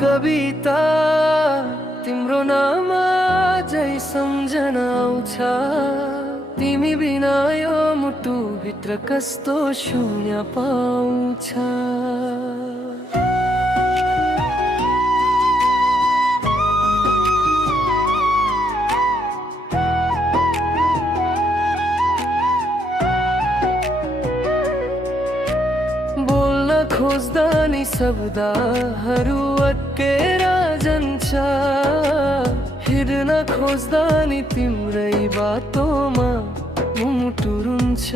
कविता तिम्रो नाम अझै सम्झना आउँछ। तिमी बिना यो मुटु भित्र कस्तो शून्य पाउँछ। बोल्न खोज्दा नि शब्दहरू अट्केर जान्छ। हिँड्न खोज्दा नि तिम्रै बाटोमा मुटु रुन्छ।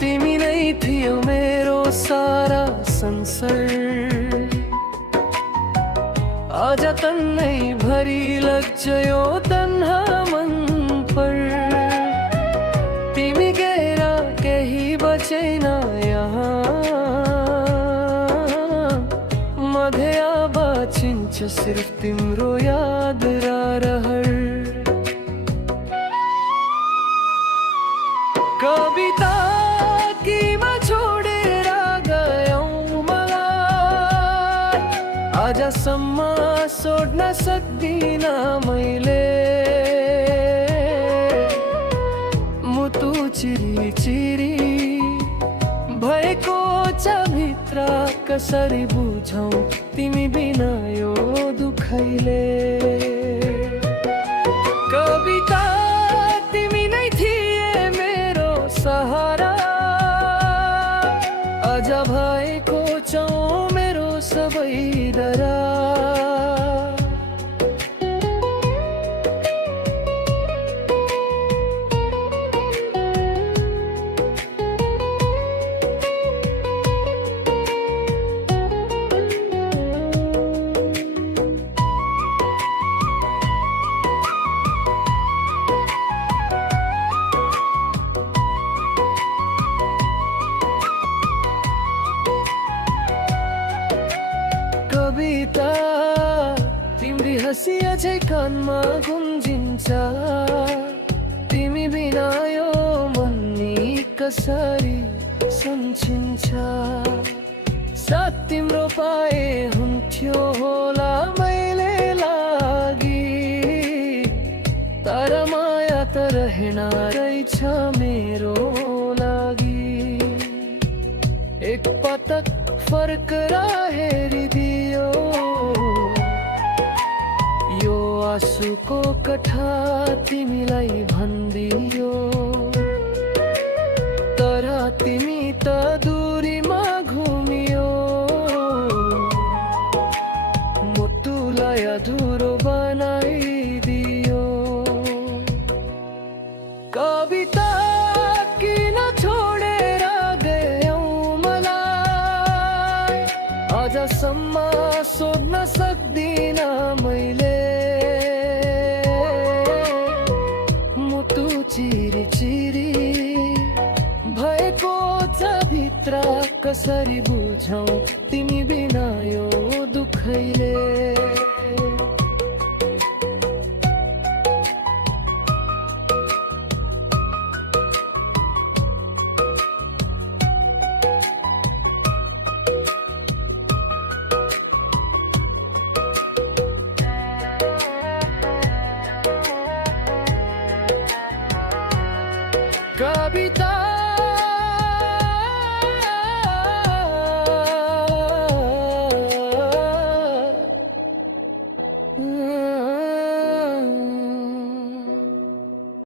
तिमी नै थियौ मेरो सारा संसार। आज तन्नै भरि लाग्छ यो तन्हा मन पर। तिमी गएर केही बचेन यहाँ। मध्य बाँचिन्छ सिर्फ तिम्रो याद र रहर। कविता किमा छोडेर गयौ मलाई। आजसम्म सोड्न सक्दिन मैले। मुटु चिरी चिरी भएको छ भित्र कसरी बुझौ तिमी बिना यो दुखैले। कविता तिमी नै थिए मेरो सहारा। आज भएको छौ मेरो सबै डरा। कविता तिम्री हँसी अझै कानमा गुन्जिन्छ। तिमी बिना यो मन नि कसरी सम्झिन्छ। साथ तिम्रो पाए हुन्थ्यो होला मैले लागि। तर माया त रहेन रहेछ मेरो लागि। एक पटक फर्केर हेरिदियो यो आँसुको कथा तिमीलाई भनिदियो। तर तिमी त दूरीमा घुमियो। मुटुलाई अधुरो बनाइदियो। कविता किन छोडेर गयौ मलाई। आजसम्म सोध्न सक्दिन मैले। मुटु चिरी चिरी भएको छ भित्र कसरी बुझौ तिमी बिना यो दुखैले। कविता